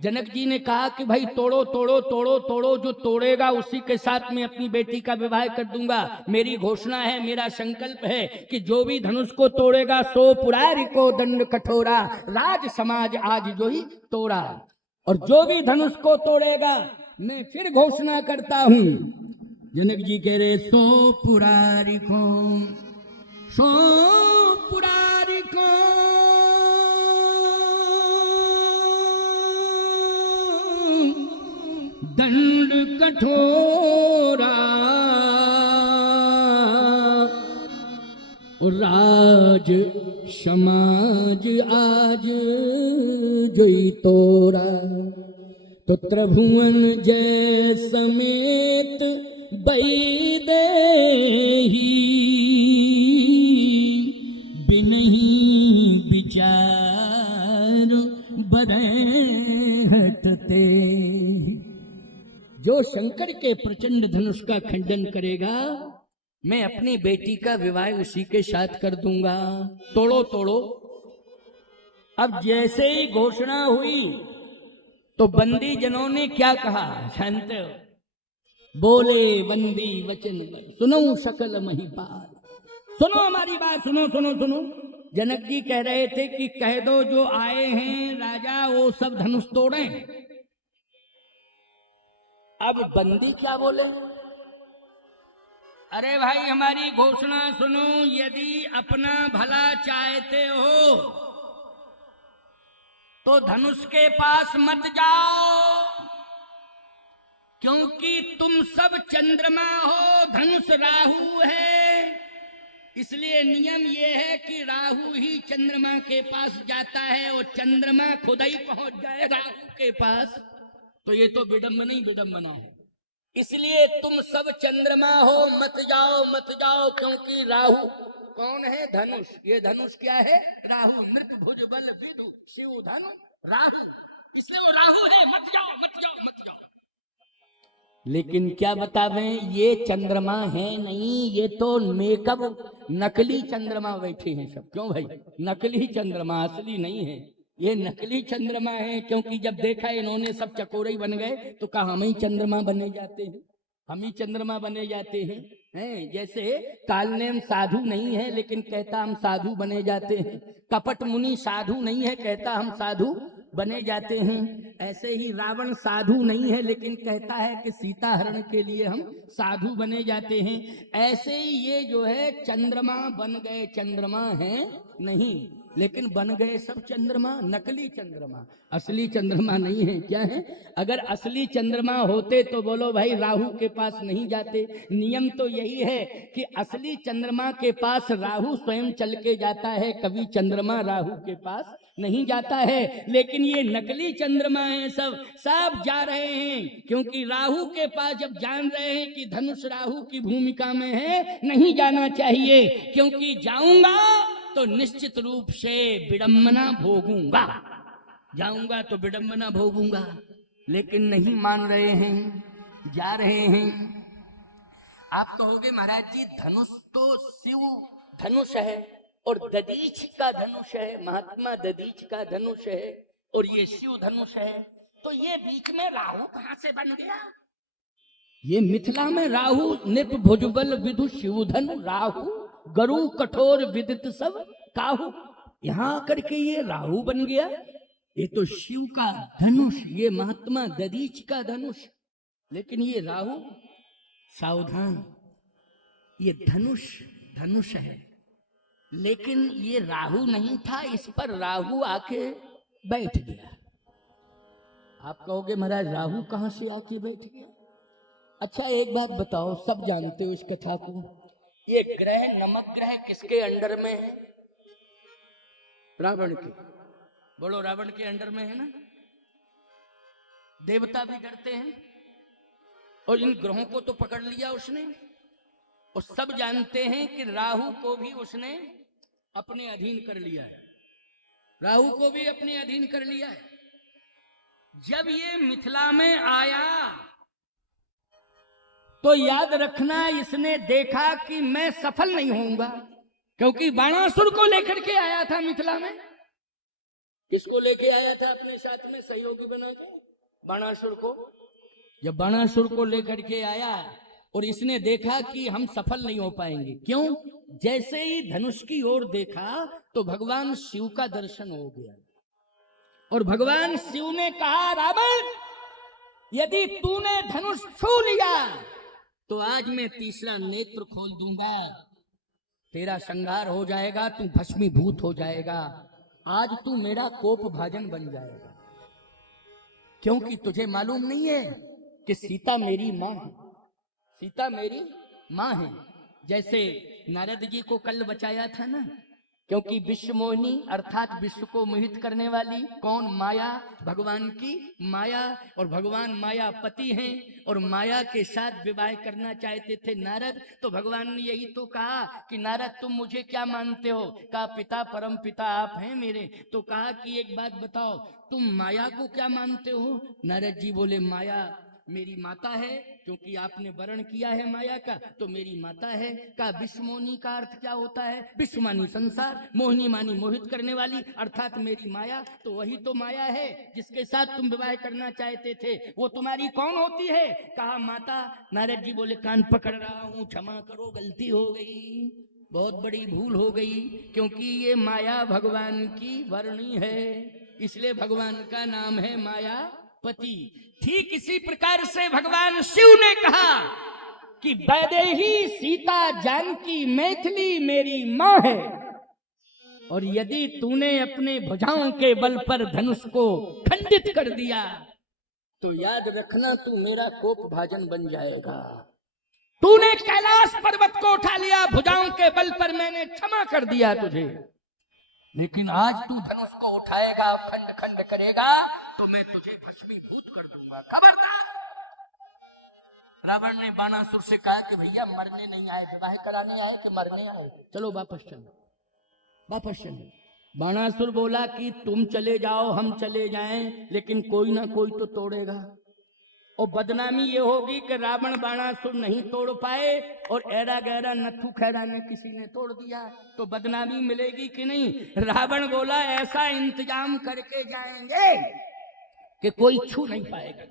जनक जी ने कहा कि भाई तोड़ो तोड़ो तोड़ो तोड़ो, जो तोड़ेगा उसी के साथ मैं अपनी बेटी का विवाह कर दूंगा। मेरी घोषणा है, मेरा संकल्प है कि जो भी धनुष को तोड़ेगा सो पुरारी को दंड कठोरा, राज समाज आज जो ही तोड़ा। और जो भी धनुष को तोड़ेगा मैं फिर घोषणा करता हूं। जनक जी कह रहे सो पुरारी को, सो पुरारी को दंड कठोरा, राज समाज आज जोई तोरा। तो त्रिभुवन जय समेत बई देही, बिनही विचार बरहत ते। जो शंकर के प्रचंड धनुष का खंडन करेगा मैं अपनी बेटी का विवाह उसी के साथ कर दूंगा। तोड़ो तोड़ो। अब जैसे ही घोषणा हुई तो बंदी जनों ने क्या कहा, शांत बोले बंदी वचन सुनो सकल महिपाल। सुनो हमारी बात, सुनो सुनो सुनो। जनक जी कह रहे थे कि कह दो जो आए हैं राजा वो सब धनुष तोड़े। अब बंदी क्या बोले, अरे भाई हमारी घोषणा सुनो, यदि अपना भला चाहते हो तो धनुष के पास मत जाओ, क्योंकि तुम सब चंद्रमा हो, धनुष राहु है। इसलिए नियम यह है कि राहु ही चंद्रमा के पास जाता है और चंद्रमा खुद ही पहुंच जाए राहु के पास। तो ये तो विडंबना ही विडंबना है। इसलिए तुम सब चंद्रमा हो, मत जाओ मत जाओ, क्योंकि राहु कौन है, धनुष। ये धनुष क्या है, राहु। नृप भुज बल विदु शिव धनु राहु, इसलिए वो राहु है, मत जाओ मत जाओ मत जाओ। लेकिन क्या बतावें, ये चंद्रमा है नहीं, ये तो मेकअप नकली चंद्रमा बैठे हैं सब। क्यों भाई, नकली चंद्रमा, असली नहीं है, ये नकली चंद्रमा है। क्योंकि जब देखा इन्होंने सब चकोरे बन गए तो कहा हम ही चंद्रमा बने जाते हैं, हम ही चंद्रमा बने जाते हैं। जैसे कालनेम साधु नहीं है लेकिन कहता हम साधु बने जाते हैं, कपट मुनि साधु नहीं है कहता हम साधु बने जाते हैं। ऐसे ही रावण साधु नहीं है लेकिन कहता है कि सीता हरण के लिए हम साधु बने जाते हैं। ऐसे ही ये जो है चंद्रमा बन गए, चंद्रमा है नहीं लेकिन बन गए सब चंद्रमा, नकली चंद्रमा, असली चंद्रमा नहीं है। क्या है, अगर असली चंद्रमा होते तो बोलो भाई राहु के पास नहीं जाते। नियम तो यही है कि असली चंद्रमा के पास राहु स्वयं चल के जाता है, कभी चंद्रमा राहु के पास नहीं जाता है। लेकिन ये नकली चंद्रमा है, सब सब जा रहे हैं, क्योंकि राहु के पास जब जान रहे हैं कि धनुष राहु की भूमिका में है, नहीं जाना चाहिए, क्योंकि जाऊंगा तो निश्चित रूप से विडंबना भोगूंगा, जाऊंगा तो विडंबना भोगूंगा। लेकिन नहीं मान रहे हैं, जा रहे हैं। आप कहोगे महाराज जी धनुष तो शिव धनुष है और दधीच का धनुष है, महात्मा दधीच का धनुष है और ये शिव धनुष है, तो ये बीच में राहु कहां से बन गया? ये मिथिला में राहु निप भुजबल विदु शिवधनु राहु गरु कठोर विदित सब काहू, यहां आकर के ये राहु बन गया। ये तो शिव का धनुष, ये महात्मा दधीच का धनुष, लेकिन ये राहु, सावधान, ये धनुष धनुष है लेकिन ये राहु नहीं था, इस पर राहु आके बैठ गया। आप कहोगे महाराज राहु कहां से आके बैठ गया? अच्छा एक बात बताओ, सब जानते हो इस कथा को, ये ग्रह नमक ग्रह किसके अंडर में है? रावण के। बोलो रावण के अंडर में है ना। देवता भी डरते हैं और इन ग्रहों को तो पकड़ लिया उसने। और सब जानते हैं कि राहु को भी उसने अपने अधीन कर लिया है, राहु को भी अपने अधीन कर लिया है। जब ये मिथिला में आया तो याद रखना इसने देखा कि मैं सफल नहीं होऊंगा, क्योंकि बाणासुर को लेकर के आया था मिथिला में। किसको लेके आया था अपने साथ में सहयोगी बना के? बाणासुर को। जब बाणासुर को लेकर के आया और इसने देखा कि हम सफल नहीं हो पाएंगे, क्यों? जैसे ही धनुष की ओर देखा तो भगवान शिव का दर्शन हो गया और भगवान शिव ने कहा, रावण यदि तूने धनुष छू लिया तो आज मैं तीसरा नेत्र खोल दूंगा, तेरा संहार हो जाएगा, तू भस्मीभूत हो जाएगा, आज तू मेरा कोप भाजन बन जाएगा। क्योंकि तुझे मालूम नहीं है कि सीता मेरी माँ है, सीता मेरी माँ है। जैसे नारद जी को कल बचाया था ना, क्योंकि विश्व मोहिनी अर्थात विश्व को मोहित करने वाली कौन? माया, भगवान की माया। और भगवान माया पति हैं और माया के साथ विवाह करना चाहते थे नारद। तो भगवान ने यही तो कहा कि नारद तुम मुझे क्या मानते हो? कहा पिता परम पिता आप हैं मेरे। तो कहा कि एक बात बताओ, तुम माया को क्या मानते हो? नारद जी बोले माया मेरी माता है, क्योंकि आपने वर्ण किया है माया का, तो मेरी माता है। का विश्व मोहिनी का अर्थ क्या होता है? विश्व मानी संसार, मोहिनी मानी मोहित करने वाली, अर्थात मेरी माया। तो वही तो माया है जिसके साथ तुम विवाह करना चाहते थे, वो तुम्हारी कौन होती है? कहा माता। नारद जी बोले कान पकड़ रहा हूं, क्षमा करो, गलती हो गई, बहुत बड़ी भूल हो गई, क्योंकि ये माया भगवान की वर्णी है, इसलिए भगवान का नाम है मायापति। ठीक इसी प्रकार से भगवान शिव ने कहा कि वैदेही सीता जानकी मैथिली मेरी मां है, और यदि तूने अपने भुजाओं के बल पर धनुष को खंडित कर दिया तो याद रखना तू मेरा कोप भाजन बन जाएगा। तूने कैलाश पर्वत को उठा लिया भुजाओं के बल पर, मैंने क्षमा कर दिया तुझे, लेकिन आज तू धनुष को उठाएगा, खंड खंड करेगा तो मैं तुझे भस्मीभूत कर दूंगा, खबरदार। रावण ने बाणासुर से कहा कि भैया मरने नहीं आए, विवाह कराने आए कि मरने आए? चलो वापस चलो, वापस चलो। बाणासुर बोला कि तुम चले जाओ, हम चले जाएं, लेकिन कोई ना कोई तो तोड़ेगा, और बदनामी ये होगी कि रावण बाणासुर नहीं तोड़ पाए और ऐरा गहरा नथु खैरा ने किसी ने तोड़ दिया, तो बदनामी मिलेगी कि नहीं? रावण बोला ऐसा इंतजाम करके जाएंगे कि कोई छू नहीं पाएगा,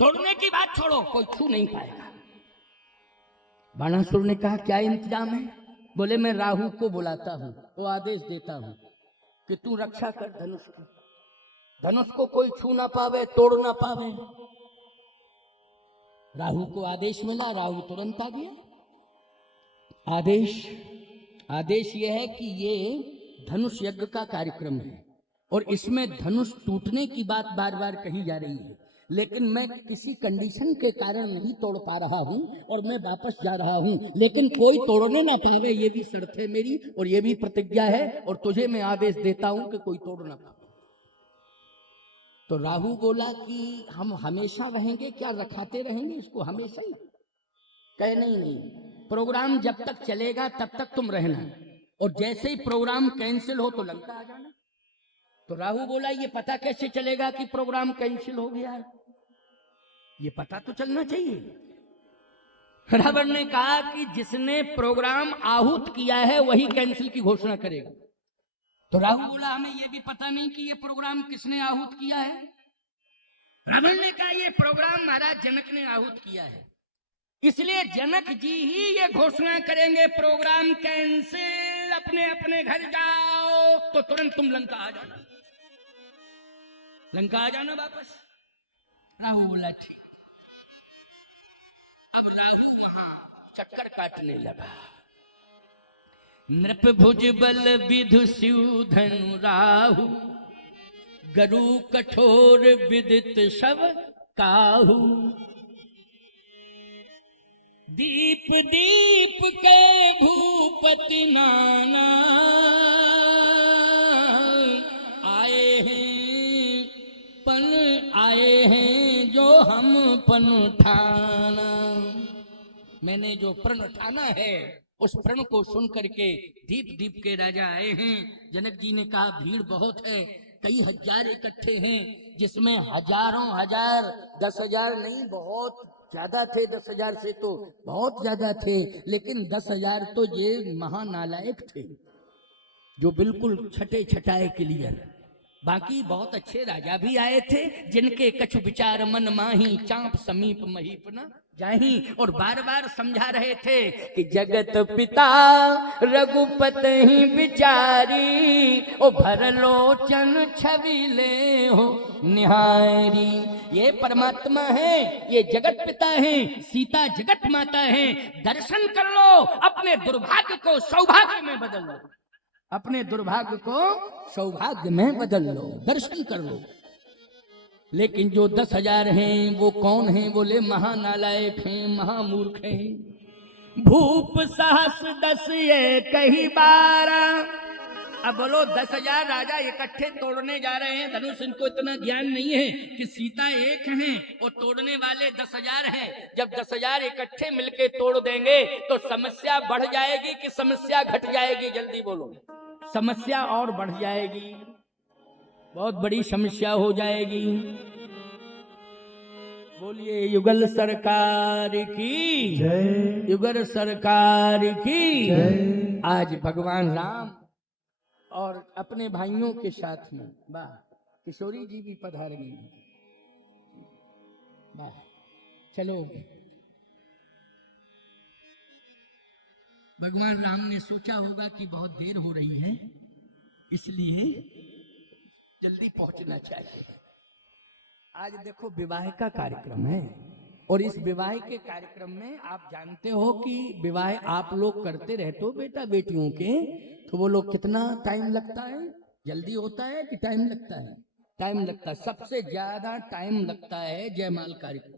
तोड़ने की बात छोड़ो, कोई छू नहीं पाएगा। बाणासुर ने कहा क्या इंतजाम है? बोले मैं राहु को बुलाता हूं, वो आदेश देता हूं कि तू रक्षा कर धनुष की, धनुष को कोई छू ना पावे, तोड़ ना पावे। राहु को आदेश मिला, राहु तुरंत आ गया। आदेश यह है कि ये धनुष यज्ञ का कार्यक्रम है और इसमें धनुष टूटने की बात बार बार कही जा रही है, लेकिन मैं किसी कंडीशन के कारण नहीं तोड़ पा रहा हूं और मैं वापस जा रहा हूं, लेकिन कोई तोड़ने ना पावे ये भी शर्त है मेरी और ये भी प्रतिज्ञा है, और तुझे मैं आदेश देता हूं कि कोई तोड़ ना पावे। तो राहु बोला कि हम हमेशा रहेंगे क्या, रखाते रहेंगे इसको हमेशा ही? कहे नहीं, प्रोग्राम जब तक चलेगा तब तक तुम रहना, और जैसे ही प्रोग्राम कैंसिल हो तो लंका आ जाना। तो राहु बोला ये पता कैसे चलेगा कि प्रोग्राम कैंसिल हो गया है? ये पता तो चलना चाहिए। रावण ने कहा कि जिसने प्रोग्राम आहूत किया है वही कैंसिल की घोषणा करेगा। तो राहु बोला हमें ये भी पता नहीं कि ये प्रोग्राम किसने आहूत किया है। रावण ने कहा ये प्रोग्राम महाराज जनक ने आहूत किया है, इसलिए जनक जी ही ये घोषणा करेंगे प्रोग्राम कैंसिल, अपने अपने घर जाओ। तो तुरंत तुम लंका आ जाना, लंका आ जाना वापस। राहु बोला ठीक। अब राहु वहां चक्कर काटने लगा। नृप भुज बल विधु शिव धनु राहु, गरु कठोर विदित सब काहू। दीप दीप के भूपति नाना, आए हैं पन आए हैं जो हम पन ठाना। मैंने जो प्रण ठाना है उस प्रण को सुन करके दीप दीप के राजा आए हैं। जनक जी ने कहा भीड़ बहुत है, कई हजार इकट्ठे हैं, जिसमें हजारों हजार, 10,000 नहीं बहुत ज्यादा थे, 10,000 से तो बहुत ज्यादा थे, लेकिन 10,000 तो ये महानालायक थे, जो बिल्कुल छटे छटाए क्लियर। बाकी बहुत अच्छे राजा भी आए थे जिनके कछु विचार मन माही, चांप समीप महीप न जाही, और बार बार समझा रहे थे कि जगत पिता रघुपति बिचारी, ओ भरलोचन छवि ले हो निहारी। ये परमात्मा है, ये जगत पिता है, सीता जगत माता है। दर्शन कर लो, अपने दुर्भाग्य को सौभाग्य में बदल लो, अपने दुर्भाग्य को सौभाग्य में बदल लो, दर्शन कर लो। लेकिन जो 10,000 हैं वो कौन हैं? बोले महानालायक हैं, महामूर्ख हैं। भूप सहस 10 ये कही 12। अब बोलो 10,000 राजा इकट्ठे तोड़ने जा रहे हैं धनुष। इनको इतना ज्ञान नहीं है कि सीता एक हैं और तोड़ने वाले 10,000 हैं। जब 10,000 इकट्ठे मिलके तोड़ देंगे तो समस्या बढ़ जाएगी कि समस्या घट जाएगी? जल्दी बोलो। समस्या और बढ़ जाएगी, बहुत बड़ी समस्या हो जाएगी। बोलिए युगल सरकार की जय, युगल सरकार की जय। आज भगवान राम और अपने भाइयों के साथ में वाह, किशोरी जी भी पधार गई। वाह, चलो। भगवान राम ने सोचा होगा कि बहुत देर हो रही है, इसलिए जल्दी पहुंचना चाहिए। आज देखो विवाह का कार्यक्रम है, और इस विवाह के कार्यक्रम में आप जानते हो कि विवाह आप लोग करते रहते हो बेटा बेटियों के, तो वो लोग कितना टाइम लगता है? जल्दी होता है कि टाइम लगता है? टाइम लगता है। सबसे ज्यादा टाइम लगता है जयमाल कार्यक्रम।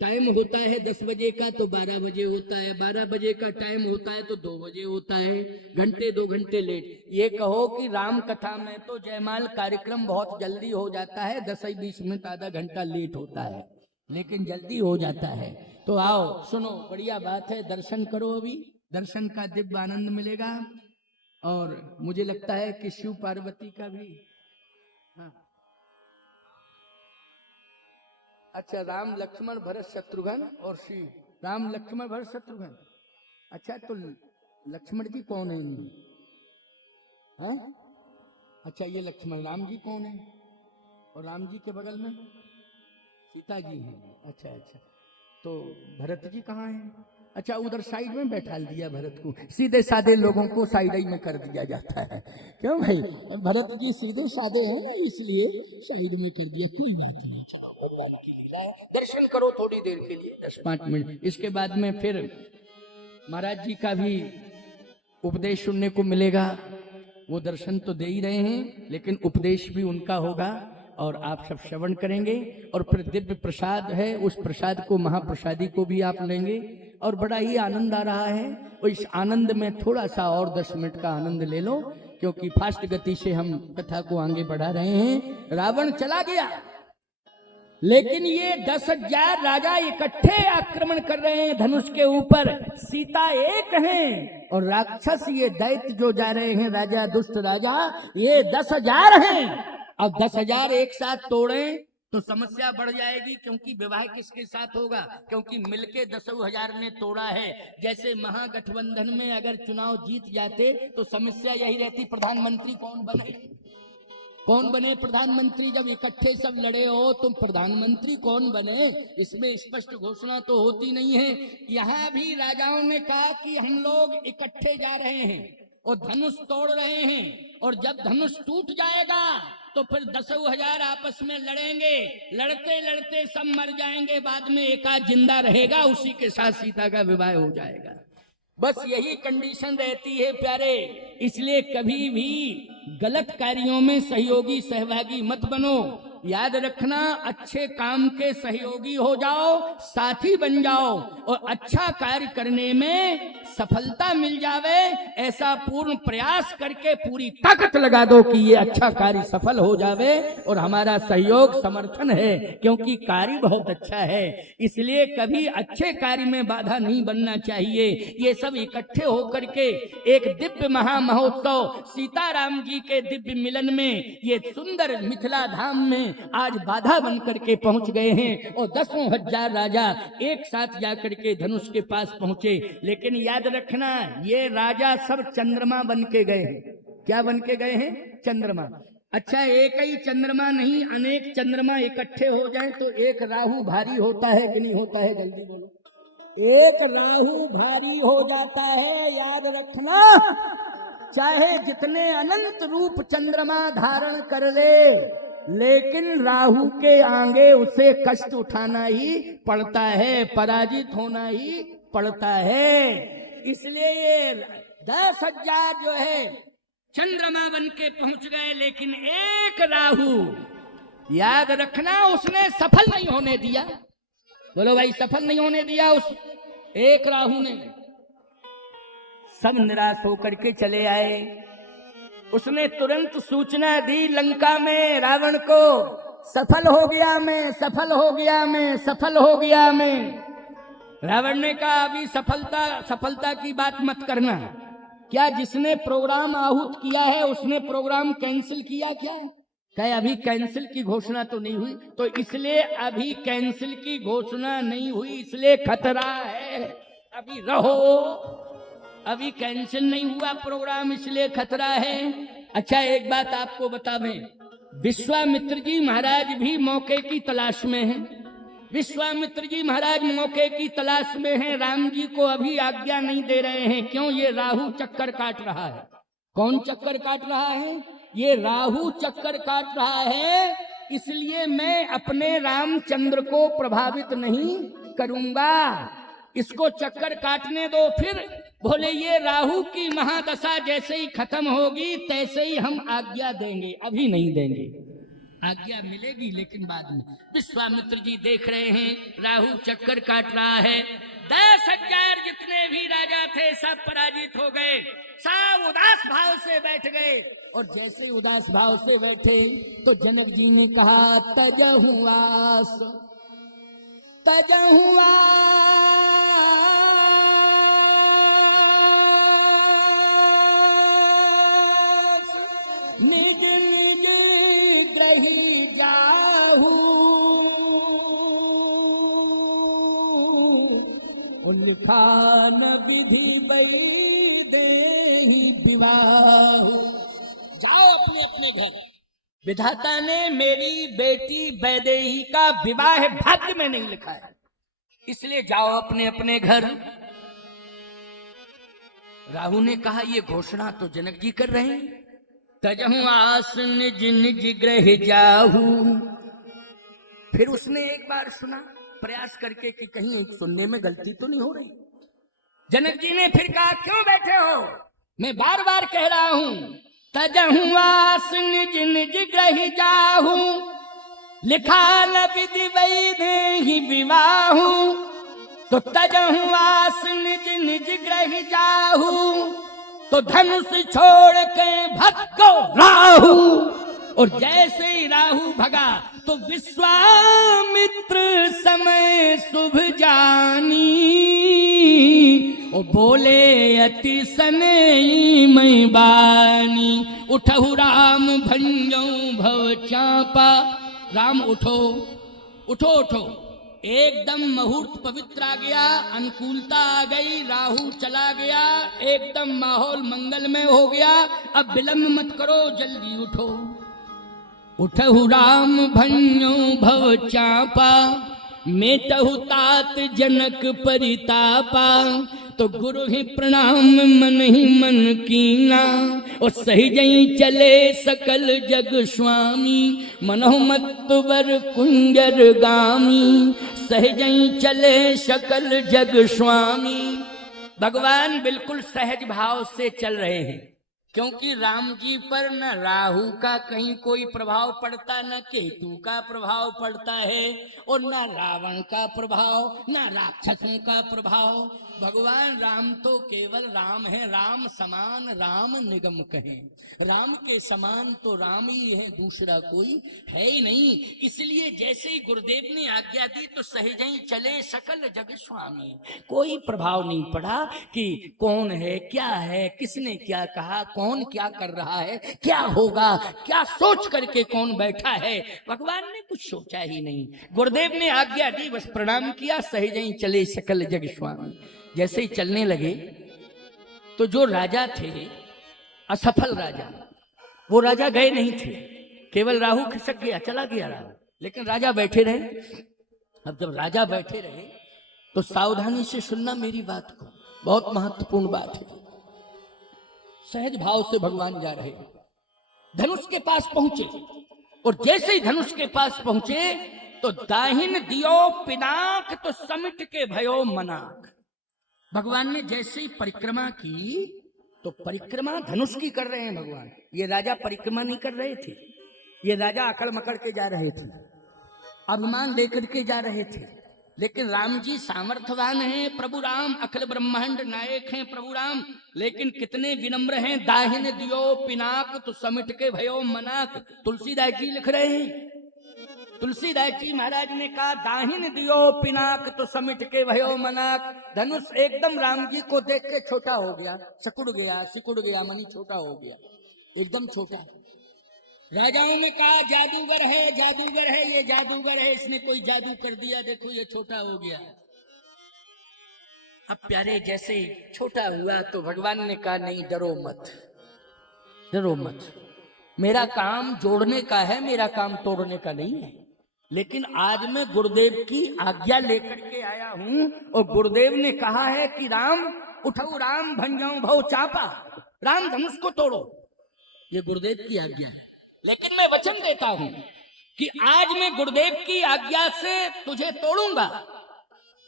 टाइम होता है 10 बजे का तो 12 बजे होता है, 12 बजे का टाइम होता है तो 2 बजे होता है, घंटे 2 घंटे लेट। ये कहो कि राम कथा में तो जयमाल कार्यक्रम बहुत जल्दी हो जाता है, 10-20 मिनट आधा घंटा लेट होता है, लेकिन जल्दी हो जाता है। तो आओ सुनो, बढ़िया बात है, दर्शन करो। अभी दर्शन का दिव्य आनंद मिलेगा। और मुझे लगता है कि शिव पार्वती का भी, हाँ अच्छा, राम लक्ष्मण भरत शत्रुघ्न और श्री राम लक्ष्मण भरत शत्रुघ्न। अच्छा, तो लक्ष्मण जी कौन है इनमें? हैं? अच्छा, ये लक्ष्मण, राम जी कौन है? और राम जी के बगल में सीता जी हैं। अच्छा अच्छा, तो भरत जी कहाँ हैं? अच्छा, उधर साइड में बैठा दिया भरत को। सीधे साधे लोगों को साइड ही में कर दिया जाता है, क्यों भाई? भरत जी सीधे साधे हैं ना, इसलिए साइड में कर दिया। कोई बात नहीं, भगवान की लीला है। दर्शन करो थोड़ी देर के लिए, 10-5 मिनट। इसके बाद में फिर महाराज जी का भी उपदेश सुनने को मिलेगा। वो दर्शन तो दे ही रहे हैं, लेकिन उपदेश भी उनका होगा और आप सब श्रवण करेंगे। और फिर दिव्य प्रसाद है, उस प्रसाद को, महाप्रसादी को भी आप लेंगे, और बड़ा ही आनंद आ रहा है। और इस आनंद में थोड़ा सा और 10 मिनट का आनंद ले लो, क्योंकि फास्ट गति से हम कथा को आगे बढ़ा रहे हैं। रावण चला गया, लेकिन ये 10,000 राजा इकट्ठे आक्रमण कर रहे हैं धनुष के ऊपर। सीता एक हैं और राक्षस, ये दैत्य जो जा रहे हैं, राजा दुष्ट राजा, ये 10,000 हैं। अब 10,000 एक साथ तोड़ें तो समस्या बढ़ जाएगी, क्योंकि विवाह किसके साथ होगा? क्योंकि मिलके 10,000 ने तोड़ा है। जैसे महागठबंधन में अगर चुनाव जीत जाते तो समस्या यही रहती, प्रधानमंत्री कौन बने? कौन बने प्रधानमंत्री? जब इकट्ठे सब लड़े हो तुम, प्रधानमंत्री कौन बने? इसमें स्पष्ट घोषणा तो होती नहीं है। यहाँ भी राजाओं ने कहा कि हम लोग इकट्ठे जा रहे हैं और धनुष तोड़ रहे हैं, और जब धनुष टूट जाएगा तो फिर 10,000 आपस में लड़ेंगे, लड़ते लड़ते सब मर जाएंगे, बाद में एक आध जिंदा रहेगा, उसी के साथ सीता का विवाह हो जाएगा। बस यही कंडीशन रहती है प्यारे। इसलिए कभी भी गलत कार्यों में सहयोगी सहभागी मत बनो। याद रखना, अच्छे काम के सहयोगी हो जाओ, साथी बन जाओ, और अच्छा कार्य करने में सफलता मिल जावे, ऐसा पूर्ण प्रयास करके पूरी ताकत लगा दो कि ये अच्छा कार्य सफल हो जावे, और हमारा सहयोग समर्थन है, क्योंकि कार्य बहुत अच्छा है। इसलिए कभी अच्छे कार्य में बाधा नहीं बनना चाहिए। ये सब इकट्ठे होकर के एक दिव्य महा महोत्सव, सीताराम जी के दिव्य मिलन में, ये सुंदर मिथिला धाम में हैं आज बाधा बन करके पहुंच गए हैं और 10,000 राजा एक साथ जाकर के धनुष के पास पहुंचे। लेकिन याद रखना ये राजा सब चंद्रमा बन के गए हैं। क्या बन के गए हैं? चंद्रमा। अच्छा, एक ही चंद्रमा नहीं, अनेक चंद्रमा इकट्ठे हो जाएं तो एक राहु भारी होता है कि नहीं होता है? जल्दी बोलो। एक राहु भारी हो जाता है, याद रखना। चाहे जितने अनंत रूप चंद्रमा धारण कर ले, लेकिन राहु के आगे उसे कष्ट उठाना ही पड़ता है, पराजित होना ही पड़ता है। इसलिए ये 10,000 जो है चंद्रमा बन के पहुंच गए, लेकिन एक राहु, याद रखना, उसने सफल नहीं होने दिया। बोलो भाई, सफल नहीं होने दिया उस एक राहु ने। सब निराश होकर के चले आए। उसने तुरंत सूचना दी लंका में रावण को, सफल हो गया मैं, सफल हो गया मैं, सफल हो गया मैं। रावण ने कहा अभी सफलता की बात मत करना। क्या जिसने प्रोग्राम आहूत किया है उसने प्रोग्राम कैंसिल किया क्या? कहे अभी कैंसिल की घोषणा तो नहीं हुई। तो इसलिए अभी कैंसिल की घोषणा नहीं हुई, इसलिए खतरा है, अभी रहो। अभी कैंसिल नहीं हुआ प्रोग्राम, इसलिए खतरा है। अच्छा, एक बात आपको बता दें, विश्वामित्र जी महाराज भी मौके की तलाश में हैं। विश्वामित्र जी महाराज मौके की तलाश में हैं। राम जी को अभी आज्ञा नहीं दे रहे हैं। क्यों? ये राहु चक्कर काट रहा है। कौन चक्कर काट रहा है? ये राहु चक्कर काट रहा है। इसलिए मैं अपने रामचंद्र को प्रभावित नहीं करूंगा, इसको चक्कर काटने दो। फिर बोले ये राहु की महादशा जैसे ही खत्म होगी तैसे ही हम आज्ञा देंगे, अभी नहीं देंगे। आज्ञा मिलेगी लेकिन बाद में। विश्वामित्र जी देख रहे हैं राहु चक्कर काट रहा है। 10,000 जितने भी राजा थे सब पराजित हो गए, सब उदास भाव से बैठ गए। और जैसे उदास भाव से बैठे तो जनक जी ने कहा तजहु आस, तजहु निज निज ग्रही जाहू, लिखा न विधि वैदेही विवाह। जाओ अपने अपने घर, विधाता ने मेरी बेटी वैदेही का विवाह भाग्य में नहीं लिखा है, इसलिए जाओ अपने अपने घर। राहु ने कहा ये घोषणा तो जनक जी कर रहे हैं, तजहु आस निज निज ग्रह जाहू। फिर उसने एक बार सुना प्रयास करके कि कहीं एक सुनने में गलती तो नहीं हो रही। जनक जी ने फिर कहा क्यों बैठे हो? मैं बार बार कह रहा हूं तजहु आस निज निज ग्रह जाहू, लिखा न विधि वैदेही विवाहू। तो तजहु आस निज निज ग्रह जाहू, तो धनुष छोड़ के भगो राहु। और जैसे ही राहु भगा तो विश्वामित्र समय शुभ जानी, और बोले अति सनेई मैं बानी। उठहु राम भंजौ भव चापा। राम उठो उठो उठो। एकदम मुहूर्त पवित्र आ गया, अनुकूलता आ गई, राहु चला गया, एकदम माहौल मंगलमय हो गया। अब विलंब मत करो, जल्दी उठो। उठहु राम भंजौ भव चापा, मेटहु तात जनक परितापा। तो गुरु ही प्रणाम मन ही मन कीना, और सही जई चले सकल जग स्वामी। मनोह मत वर कुंजर गामी, सहजई चले सकल जग स्वामी। भगवान बिल्कुल सहज भाव से चल रहे हैं, क्योंकि राम जी पर न राहु का कहीं कोई प्रभाव पड़ता, न केतु का प्रभाव पड़ता है, और न रावण का प्रभाव, न राक्षसों का प्रभाव। भगवान राम तो केवल राम है, राम समान राम निगम कहें। राम के समान तो राम ही है, दूसरा कोई है ही नहीं। इसलिए जैसे ही गुरुदेव ने आज्ञा दी तो सहज ही चले सकल जग स्वामी। कोई प्रभाव नहीं पड़ा कि कौन है, क्या है, किसने क्या कहा, कौन क्या कर रहा है, क्या होगा, क्या सोच करके कौन बैठा है। भगवान ने कुछ सोचा ही नहीं। गुरुदेव ने आज्ञा दी, बस प्रणाम किया, सहज ही चले सकल जग स्वामी। जैसे ही चलने लगे तो जो राजा थे, असफल राजा, वो राजा गए नहीं थे, केवल राहु खिसक गया, चला गया राहु, लेकिन राजा बैठे रहे। अब जब राजा बैठे रहे तो सावधानी से सुनना मेरी बात को, बहुत महत्वपूर्ण बात है। सहज भाव से भगवान जा रहे, धनुष के पास पहुंचे, और जैसे ही धनुष के पास पहुंचे तो दाहिन दियो पिनाक तो समिट के भयो मनाक। भगवान ने जैसे ही परिक्रमा की, तो परिक्रमा धनुष की कर रहे हैं भगवान। ये राजा परिक्रमा नहीं कर रहे थे, ये राजा अकड़ मकड़ के जा रहे थे, अभिमान लेकर के जा रहे थे। लेकिन राम जी सामर्थ्यवान हैं, प्रभु राम अखिल ब्रह्मांड नायक हैं प्रभु राम, लेकिन कितने विनम्र हैं। दाहिन दियो पिनाक तो समिट के भयो मनाक। तुलसीदास जी लिख रहे हैं, तुलसीदास जी महाराज ने कहा दाहिन दियो पिनाक तो समिट के भयो मनाक। धनुष एकदम राम जी को देख के छोटा हो गया, सिकुड़ गया मनी छोटा हो गया, एकदम छोटा। राजाओं ने कहा जादूगर है, जादूगर है, ये जादूगर है, इसने कोई जादू कर दिया, देखो ये छोटा हो गया। अब प्यारे जैसे छोटा हुआ तो भगवान ने कहा नहीं, डरो मत, डरो मत, मेरा काम जोड़ने का है, मेरा काम तोड़ने का नहीं है। लेकिन आज मैं गुरुदेव की आज्ञा लेकर के आया हूं, और गुरुदेव ने कहा है कि राम उठो, राम भंजाओ भव चापा, राम धनुष को तोड़ो, ये गुरुदेव की आज्ञा है। लेकिन मैं वचन देता हूं कि आज मैं गुरुदेव की आज्ञा से तुझे तोड़ूंगा,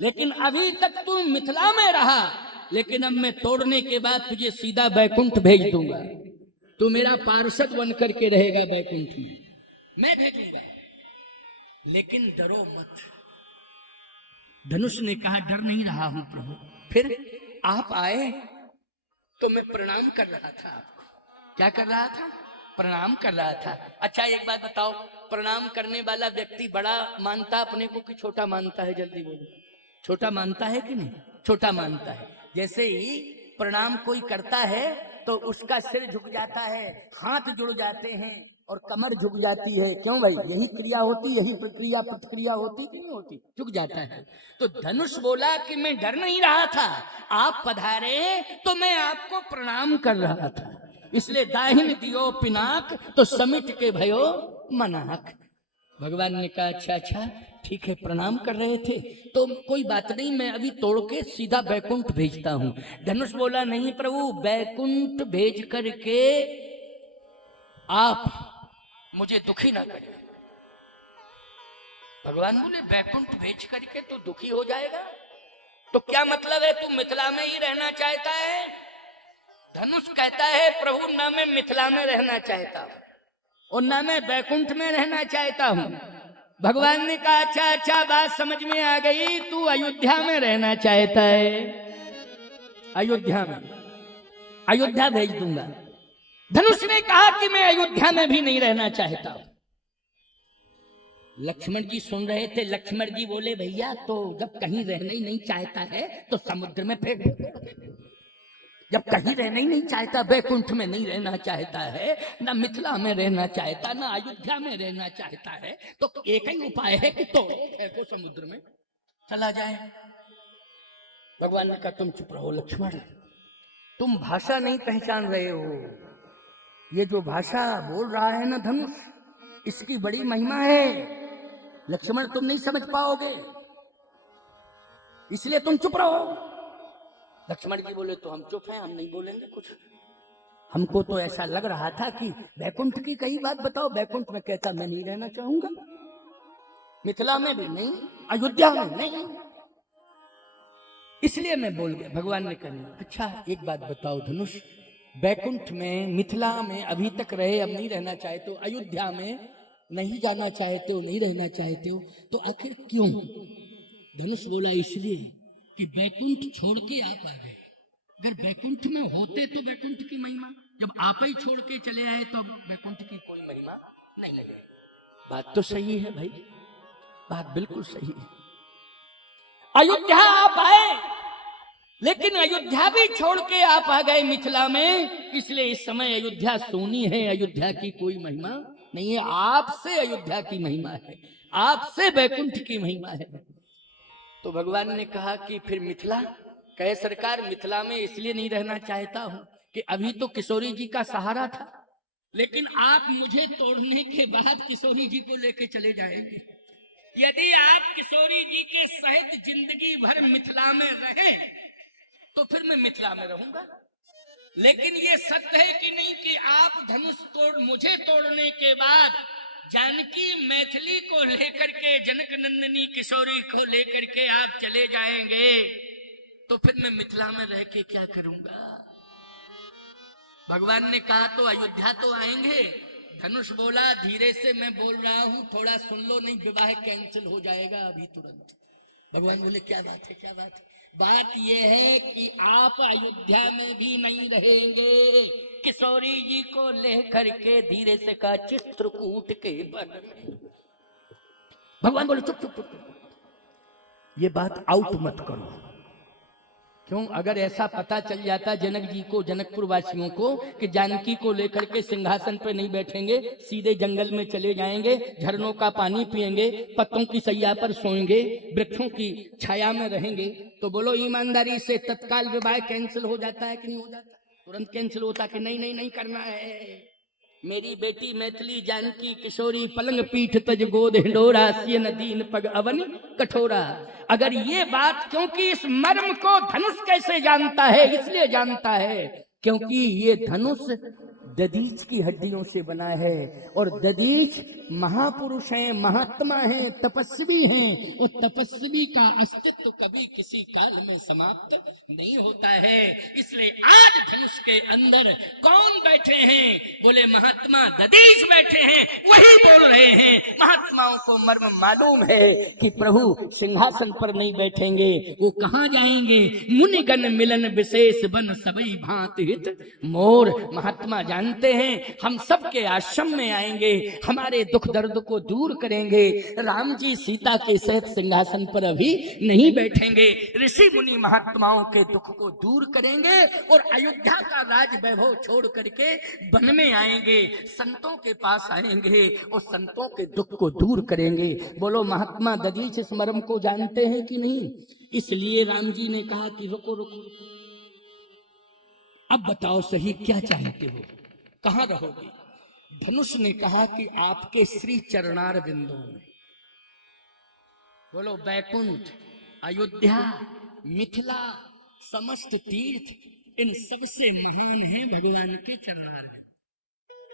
लेकिन अभी तक तू मिथिला में रहा, लेकिन अब मैं तोड़ने के बाद तुझे सीधा बैकुंठ भेज दूंगा। तू मेरा पार्षद बन करके रहेगा बैकुंठ में, मैं भेजूंगा, लेकिन डरो मत। धनुष ने कहा डर नहीं रहा हूं प्रभु। फिर आप आए तो मैं प्रणाम कर रहा था आपको। क्या कर रहा था? प्रणाम कर रहा था। अच्छा एक बात बताओ, प्रणाम करने वाला व्यक्ति बड़ा मानता अपने को कि छोटा मानता है? जल्दी बोलो, छोटा मानता है कि नहीं? छोटा मानता है। जैसे ही प्रणाम कोई करता है तो उसका सिर झुक जाता है, हाथ जुड़ जाते हैं और कमर झुक जाती है। क्यों भाई? यही क्रिया होती, यही प्रक्रिया प्रतिक्रिया होती कि नहीं होती? झुक जाता है। तो धनुष बोला कि मैं डर नहीं रहा था, आप पधारे तो मैं आपको प्रणाम कर रहा था, इसलिए दाहिन दियो पिनाक तो समिट के भयो मनाक। भगवान ने कहा अच्छा अच्छा ठीक है, प्रणाम कर रहे थे तो कोई बात नहीं, मैं अभी तोड़ के सीधा बैकुंठ भेजता हूं। धनुष बोला नहीं प्रभु, बैकुंठ भेज करके आप मुझे दुखी ना करें। भगवान बोले बैकुंठ भेज करके तो दुखी हो जाएगा? तो क्या मतलब है, तू मिथिला में ही रहना चाहता है? धनुष कहता है प्रभु ना मैं मिथिला में रहना चाहता हूं और ना मैं बैकुंठ में रहना चाहता हूं। भगवान ने कहा अच्छा अच्छा, बात समझ में आ गई, तू अयोध्या में रहना चाहता है। अयोध्या में, अयोध्या भेज दूंगा। धनुष ने कहा कि मैं अयोध्या में भी नहीं रहना चाहता हूं। लक्ष्मण जी सुन रहे थे। लक्ष्मण जी बोले भैया तो जब कहीं रहना ही नहीं चाहता है तो समुद्र में फेंक दो। जब कहीं रहना ही नहीं चाहता, बैकुंठ में नहीं रहना चाहता है, ना मिथिला में रहना चाहता, ना अयोध्या में रहना चाहता है, तो एक ही उपाय है कि तो फेंको समुद्र में चला जाए। भगवान ने कहा तुम चुप रहो लक्ष्मण, तुम भाषा नहीं पहचान रहे हो। ये जो भाषा बोल रहा है ना धनुष, इसकी बड़ी महिमा है। लक्ष्मण तुम नहीं समझ पाओगे, इसलिए तुम चुप रहो। लक्ष्मण जी बोले तो हम चुप हैं, हम नहीं बोलेंगे कुछ। हमको तो ऐसा लग रहा था कि बैकुंठ की कई बात बताओ। बैकुंठ में कहता मैं नहीं रहना चाहूंगा, मिथिला में भी नहीं, अयोध्या में नहीं, इसलिए मैं बोल गया। भगवान ने कहा अच्छा एक बात बताओ धनुष, बैकुंठ में मिथिला में अभी तक रहे, अब नहीं रहना चाहते हो, अयोध्या में नहीं जाना चाहते हो, नहीं रहना चाहते हो, तो आखिर क्यों? धनुष बोला इसलिए कि बैकुंठ छोड़ के आप आ गए। अगर बैकुंठ में होते तो बैकुंठ की महिमा, जब आप ही छोड़ के चले आए तो अब बैकुंठ की कोई महिमा नहीं है। बात तो सही है भाई, बात बिल्कुल सही है। अयोध्या आप आए, लेकिन अयोध्या भी छोड़ के आप आ गए मिथिला में, इसलिए इस समय अयोध्या सोनी है, अयोध्या की कोई महिमा नहीं है। आपसे अयोध्या की महिमा है, आपसे बैकुंठ की महिमा है। तो भगवान ने कहा कि फिर मिथिला, कहे सरकार मिथिला में इसलिए नहीं रहना चाहता हूं कि अभी तो किशोरी जी का सहारा था, लेकिन आप मुझे तोड़ने के बाद किशोरी जी को लेके चले जाएंगे। यदि आप किशोरी जी के सहित जिंदगी भर मिथिला में रहे तो फिर मैं मिथिला में रहूंगा। लेकिन ये सत्य है कि नहीं कि आप धनुष मुझे तोड़ने के बाद जानकी मैथिली को लेकर के, जनक नंदिनी किशोरी को लेकर के आप चले जाएंगे, तो फिर मैं मिथिला में रह के क्या करूंगा। भगवान ने कहा तो अयोध्या तो आएंगे। धनुष बोला धीरे से मैं बोल रहा हूं, थोड़ा सुन लो, नहीं विवाह कैंसिल हो जाएगा अभी तुरंत। भगवान बोले क्या बात है, क्या बात है। बात यह है कि आप अयोध्या में भी नहीं रहेंगे, किशोरी जी को लेकर के धीरे से कहा चित्रकूट के बन। भगवान बोले चुप चुप चुप, ये बात आउट मत करो। क्यों? अगर ऐसा पता चल जाता जनक जी को, जनकपुर वासियों को, कि जानकी को लेकर के सिंहासन पे नहीं बैठेंगे, सीधे जंगल में चले जाएंगे, झरनों का पानी पिएंगे, पत्तों की सैया पर सोएंगे, वृक्षों की छाया में रहेंगे, तो बोलो ईमानदारी से तत्काल विवाह कैंसिल हो जाता है कि नहीं हो जाता? तुरंत कैंसिल होता कि नहीं नहीं नहीं करना है। मेरी बेटी मैथिली जानकी किशोरी पलंग पीठ तज गोद हिंडोरा, सियन दीन पग अवन कठोरा। अगर ये बात, क्योंकि इस मर्म को धनुष कैसे जानता है, इसलिए जानता है क्योंकि ये धनुष दधीच की हड्डियों से बना है, और दधीच महापुरुष हैं, महात्मा हैं, तपस्वी हैं, और तपस्वी का अस्तित्व कभी किसी काल में समाप्त नहीं होता है। इसलिए आज धनुष के अंदर कौन बैठे हैं? बोले महात्मा दधीच बैठे हैं, वही बोल रहे हैं। महात्माओं को मर्म मालूम है कि प्रभु सिंहासन पर नहीं बैठेंगे, वो कहाँ जाएंगे? मुनिगण मिलन विशेष बन सबई भांति हित मोर। महात्मा जानते हैं हम सबके आश्रम में आएंगे, हमारे दुख दर्द को दूर करेंगे। राम जी सीता के सहित सिंहासन पर अभी नहीं बैठेंगे, ऋषि मुनि महात्माओं के दुख को दूर करेंगे और अयोध्या का राज वैभव छोड़ करके वन में आएंगे, संतों के पास आएंगे और संतों के दुख को दूर करेंगे। बोलो महात्मा दधीच इस मर्म को जानते हैं कि नहीं? इसलिए राम जी ने कहा कि रुको रुको रुको, अब बताओ सही क्या चाहते हो, कहां रहोगे? धनुष ने कहा कि आपके श्री चरणार बिंदु में। बोलो बैकुंठ, अयोध्या, मिथिला, समस्त तीर्थ, इन सबसे महान है भगवान के चरणार बिंद।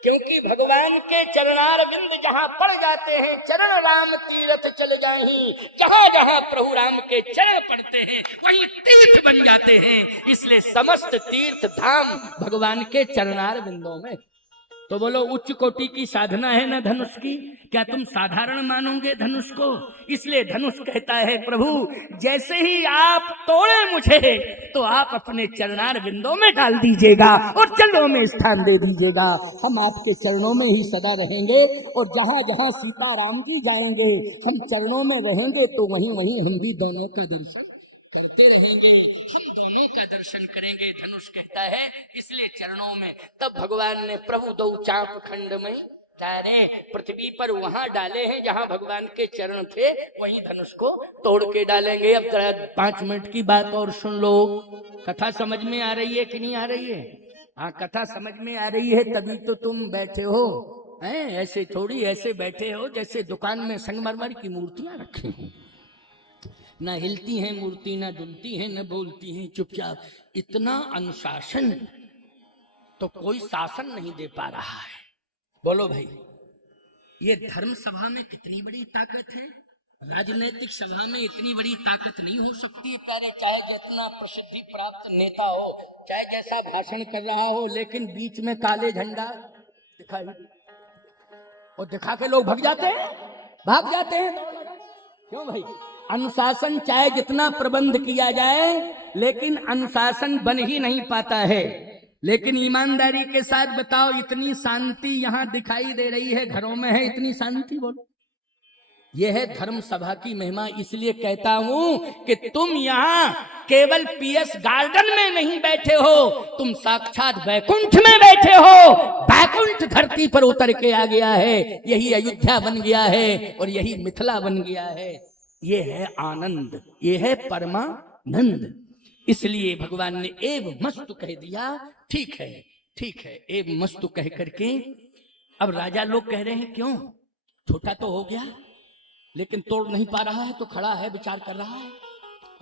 क्योंकि भगवान के चरणार बिंद जहां पड़ जाते हैं, चरण राम तीर्थ चल जाहीं, जहां जहां प्रभु राम के चरण पड़ते हैं वहीं तीर्थ बन जाते हैं। इसलिए समस्त तीर्थ धाम भगवान के चरणार बिंदों में। तो बोलो उच्च कोटि की साधना है ना धनुष की, क्या तुम साधारण मानोगे धनुष को? इसलिए धनुष कहता है प्रभु जैसे ही आप तोड़े मुझे तो आप अपने चरणार बिंदों में डाल दीजिएगा और चरणों में स्थान दे दीजिएगा। हम आपके चरणों में ही सदा रहेंगे और जहां जहां सीता राम जी जाएंगे हम चरणों में रहेंगे, तो वहीं वहीं हम भी दोनों का दर्शन करते रहेंगे, हम दोनों का दर्शन करेंगे। धनुष कहता है इसलिए चरणों में। तब भगवान ने प्रभु दो चाप खंड में तारे पृथ्वी पर वहां डाले हैं जहां भगवान के चरण थे, वहीं धनुष को तोड़ के डालेंगे। अब 5 मिनट की बात और सुन लो। कथा समझ में आ रही है कि नहीं आ रही है? हाँ, कथा समझ में आ रही है तभी तो तुम बैठे हो हैं। ऐसे थोड़ी, ऐसे बैठे हो जैसे दुकान में संगमरमर की मूर्तियां रखी हैं, ना हिलती हैं मूर्ति, ना डुलती हैं, न बोलती हैं, चुपचाप। इतना अनुशासन तो कोई शासन नहीं दे पा रहा है। बोलो भाई, ये धर्म सभा में कितनी बड़ी ताकत है, राजनीतिक सभा में इतनी बड़ी ताकत नहीं हो सकती। प्यारे, चाहे जितना प्रसिद्धि प्राप्त नेता हो, चाहे जैसा भाषण कर रहा हो, लेकिन बीच में काले झंडा दिखाई और दिखा के लोग भाग जाते हैं। क्यों भाई? अनुशासन चाहे जितना प्रबंध किया जाए, लेकिन अनुशासन बन ही नहीं पाता है। लेकिन ईमानदारी के साथ बताओ, इतनी शांति यहां दिखाई दे रही है, घरों में है इतनी शांति? बोलो, यह है धर्म सभा की महिमा। इसलिए कहता हूं कि तुम यहां केवल पीएस गार्डन में नहीं बैठे हो, तुम साक्षात वैकुंठ में बैठे हो। वैकुंठ धरती पर उतर के आ गया है, यही अयोध्या बन गया है और यही मिथिला बन गया है। ये है आनंद, ये है परमानंद। इसलिए भगवान ने एव मस्तु कह दिया। ठीक है, ठीक है, एव मस्तु कह करके अब राजा लोग कह रहे हैं क्यों, छोटा तो हो गया लेकिन तोड़ नहीं पा रहा है, तो खड़ा है विचार कर रहा है।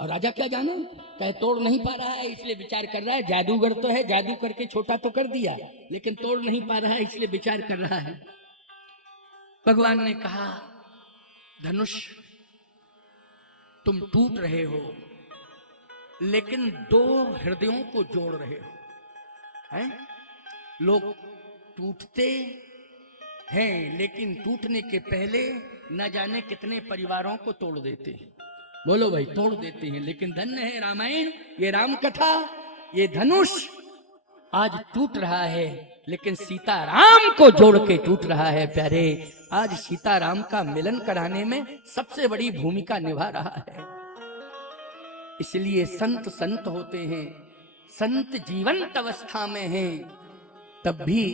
और राजा क्या जाने, कहे तोड़ नहीं पा रहा है इसलिए विचार कर रहा है। जादूगर तो है, जादू करके छोटा तो कर दिया, लेकिन तोड़ नहीं पा रहा है इसलिए विचार कर रहा है। भगवान ने कहा, धनुष तुम टूट रहे हो, लेकिन दो हृदयों को जोड़ रहे हो। हैं? लोग टूटते हैं, लेकिन टूटने के पहले न जाने कितने परिवारों को तोड़ देते हैं। बोलो भाई, तोड़ देते हैं। लेकिन धन्य है रामायण, ये राम कथा, ये धनुष आज टूट रहा है, लेकिन सीता राम को जोड़ के टूट रहा है। प्यारे, आज सीता राम का मिलन कराने में सबसे बड़ी भूमिका निभा रहा है। इसलिए संत संत होते हैं, संत जीवंत अवस्था में हैं तब भी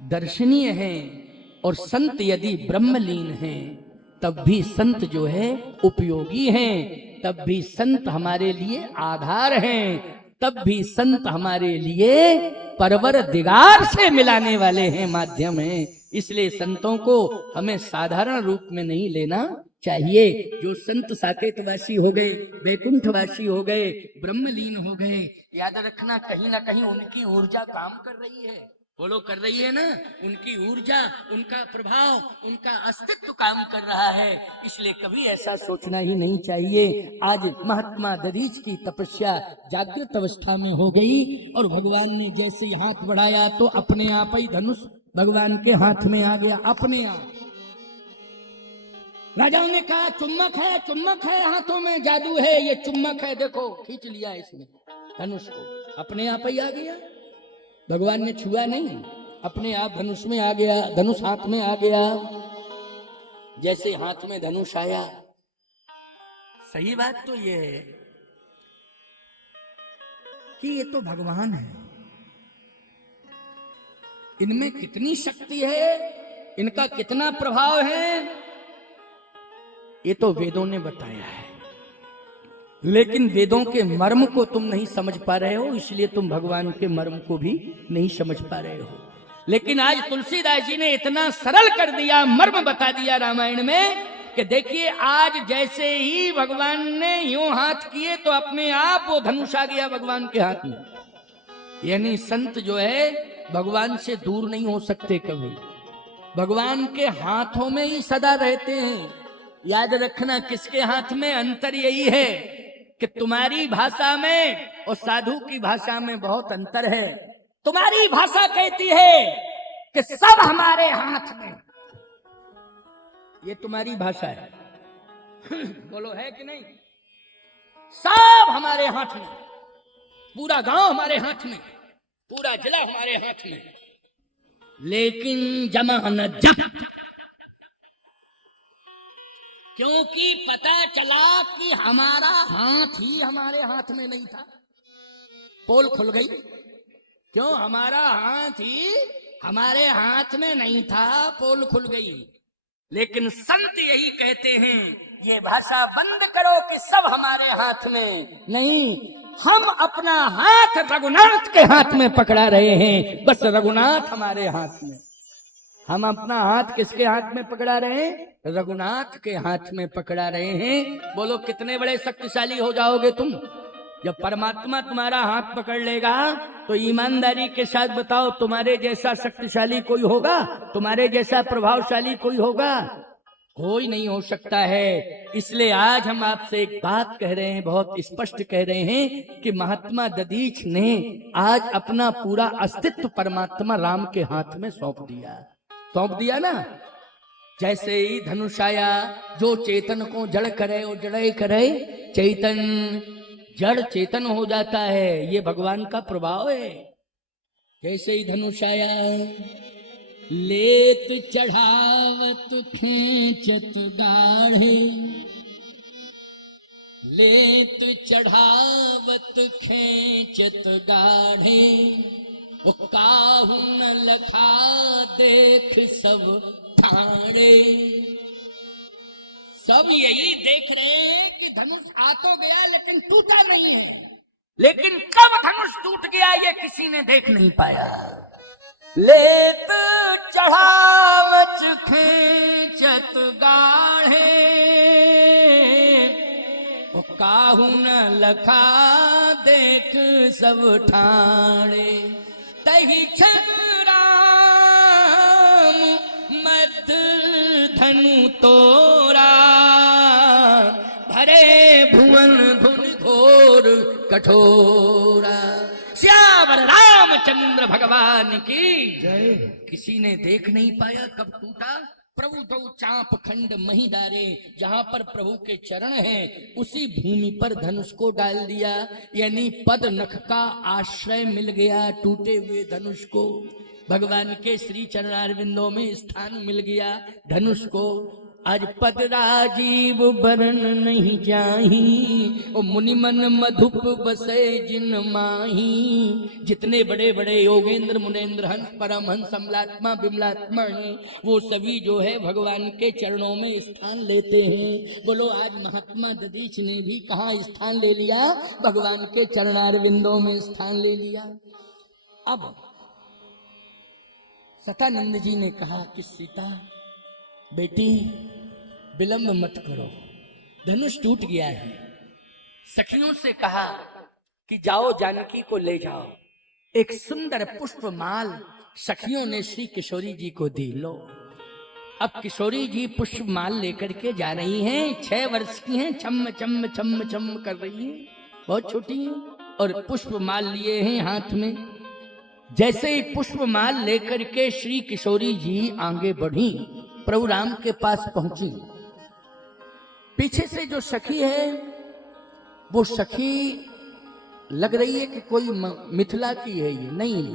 दर्शनीय हैं, और संत यदि ब्रह्मलीन हैं तब भी संत जो है उपयोगी हैं, तब भी संत हमारे लिए आधार हैं, तब भी संत हमारे लिए परवर दिगार से मिलाने वाले हैं, माध्यम हैं। इसलिए संतों को हमें साधारण रूप में नहीं लेना चाहिए। जो संत साकेतवासी हो गए, वैकुंठवासी हो गए, ब्रह्मलीन हो गए, याद रखना कहीं ना कहीं उनकी ऊर्जा काम कर रही है। बोलो, कर रही है ना? उनकी ऊर्जा, उनका प्रभाव, उनका अस्तित्व काम कर रहा है। इसलिए कभी ऐसा सोचना ही नहीं चाहिए। आज महात्मा दधीच की तपस्या जागृत अवस्था में हो गई, और भगवान ने जैसे हाथ बढ़ाया तो अपने आप ही धनुष भगवान के हाथ में आ गया, अपने आप। राजाओं ने कहा चुम्बक है, चुम्बक है, हाथों में जादू है, ये चुम्बक है, देखो खींच लिया इसने धनुष को, अपने आप ही आ गया। भगवान ने छुआ नहीं, अपने आप धनुष में आ गया, धनुष हाथ में आ गया। जैसे हाथ में धनुष आया, सही बात तो ये है कि ये तो भगवान है, इनमें कितनी शक्ति है, इनका कितना प्रभाव है, ये तो वेदों ने बताया है। लेकिन वेदों के मर्म को तुम नहीं समझ पा रहे हो, इसलिए तुम भगवान के मर्म को भी नहीं समझ पा रहे हो। लेकिन आज तुलसीदास जी ने इतना सरल कर दिया, मर्म बता दिया रामायण में कि देखिए, आज जैसे ही भगवान ने यूं हाथ किए तो अपने आप वो धनुष आ गया भगवान के हाथ में। यानी संत जो है भगवान से दूर नहीं हो सकते कभी, भगवान के हाथों में ही सदा रहते हैं। याद रखना, किसके हाथ में? अंतर यही है कि तुम्हारी भाषा में और साधु की भाषा में बहुत अंतर है। तुम्हारी भाषा कहती है कि सब हमारे हाथ में, ये तुम्हारी भाषा है। बोलो, है कि नहीं? सब हमारे हाथ में, पूरा गांव हमारे हाथ में, पूरा जिला हमारे हाथ में। लेकिन जमा न जप, क्योंकि पता चला कि हमारा हाथ ही हमारे हाथ में नहीं था। पोल खुल गई। क्यों? हमारा हाथ ही हमारे हाथ में नहीं था, पोल खुल गई। लेकिन संत यही कहते हैं, ये भाषा बंद करो कि सब हमारे हाथ में नहीं, हम अपना हाथ रघुनाथ के हाथ में पकड़ा रहे हैं। बस रघुनाथ हमारे हाथ में, हम अपना हाथ किसके हाथ में पकड़ा रहे हैं? रघुनाथ के हाथ में पकड़ा रहे हैं। बोलो, कितने बड़े शक्तिशाली हो जाओगे तुम जब परमात्मा तुम्हारा हाथ पकड़ लेगा। तो ईमानदारी के साथ बताओ, तुम्हारे जैसा शक्तिशाली कोई होगा? तुम्हारे जैसा प्रभावशाली कोई होगा? कोई नहीं हो सकता है। इसलिए आज हम आपसे एक बात कह रहे हैं, बहुत स्पष्ट कह रहे हैं कि महात्मा दधीच ने आज अपना पूरा अस्तित्व परमात्मा राम के हाथ में सौंप दिया। सौंप दिया ना, जैसे ही धनुष आया, जो चेतन को जड़ करे और जड़े करे चेतन, जड़ चेतन हो जाता है, ये भगवान का प्रभाव है। जैसे ही धनुष आया, लेत चढ़ावत खेचत गाढ़े, लेत चढ़ावत खेचत गाढ़े, ओ काहू न लखा देख सब ठाणे। सब यही देख रहे हैं कि धनुष आ तो गया लेकिन टूटा नहीं है, लेकिन कब धनुष टूट गया ये किसी ने देख नहीं पाया। लेत चढ़ावच खेचत गाढ़े, ओ काहू न लखा देख सब ठाणे। तही क्षण राम मद धनु तोरा, भरे भुवन धुन घोर कठोरा। श्यावर रामचंद्र भगवान की जय। किसी ने देख नहीं पाया कब टूटा। प्रभु दो चाप खंड मही डारे, जहां पर प्रभु के चरण हैं उसी भूमि पर धनुष को डाल दिया, यानी पद नख का आश्रय मिल गया। टूटे हुए धनुष को भगवान के श्री चरणारविंदों में स्थान मिल गया। धनुष को आज पद राजीव बरन नहीं जाही, ओ मुनि मन मधुप बसे जिन माही। जितने बड़े बड़े योगेंद्र मुनेन्द्र हंस परमहंस अमलात्मा बिमलात्मा हैं, वो सभी जो है भगवान के चरणों में स्थान लेते हैं। बोलो आज महात्मा दधीच ने भी कहाँ स्थान ले लिया? भगवान के चरणारविंदों में स्थान ले लिया। अब सतानंद जी ने कहा कि सीता बेटी विलंब मत करो, धनुष टूट गया है। सखियों से कहा कि जाओ जानकी को ले जाओ। एक सुंदर पुष्पमाल सखियों ने श्री किशोरी जी को दी। लो, अब किशोरी जी पुष्पमाल लेकर के जा रही हैं। 6 वर्ष की हैं, छम छम छम छम कर रही हैं, बहुत छोटी हैं, और पुष्पमाल लिए हैं हाथ में। जैसे ही पुष्पमाल लेकर के श्री किशोरी जी आगे बढ़ी, प्रभु राम के पास पहुंची। पीछे से जो सखी है वो सखी लग रही है कि कोई मिथिला की है। ये नहीं,